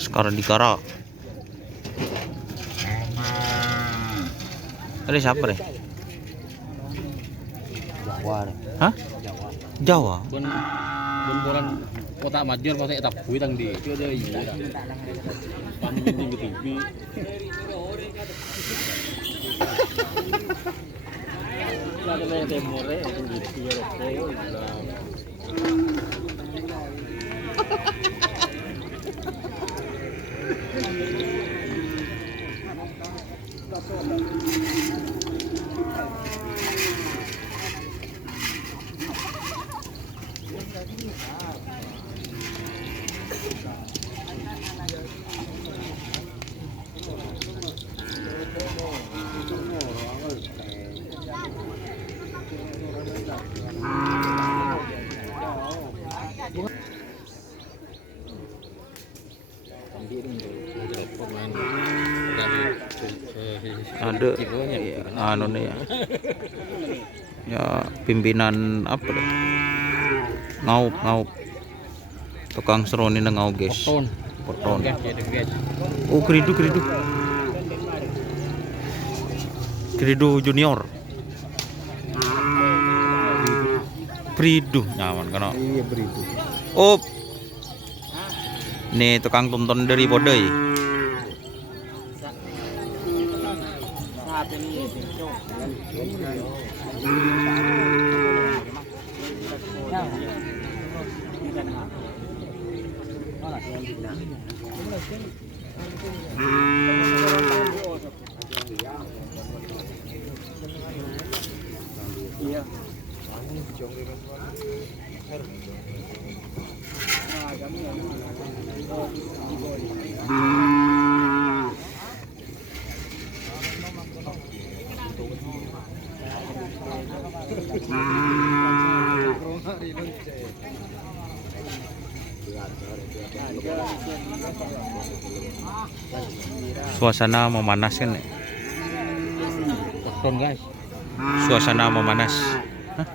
Sekarang di Kara. Ada siapa deh? Jawa. Hah? Jawa. Bulan kota Major masa etap kuitang di itu ada iya. Pamin di TV. Ada yang temore itu gitu ya rokok. Ada ya, anu nih ya. Ya pimpinan apa deh? Ngaup. Tukang seroni nang ngaup, guys. Poton. Oh, Kridu. Kridu junior. Kridu nyaman kana. Iya beritu. Oh. Nih tukang tonton dari Bodai. Suasana memanas kan nih. Guys. Suasana memanas. Hah?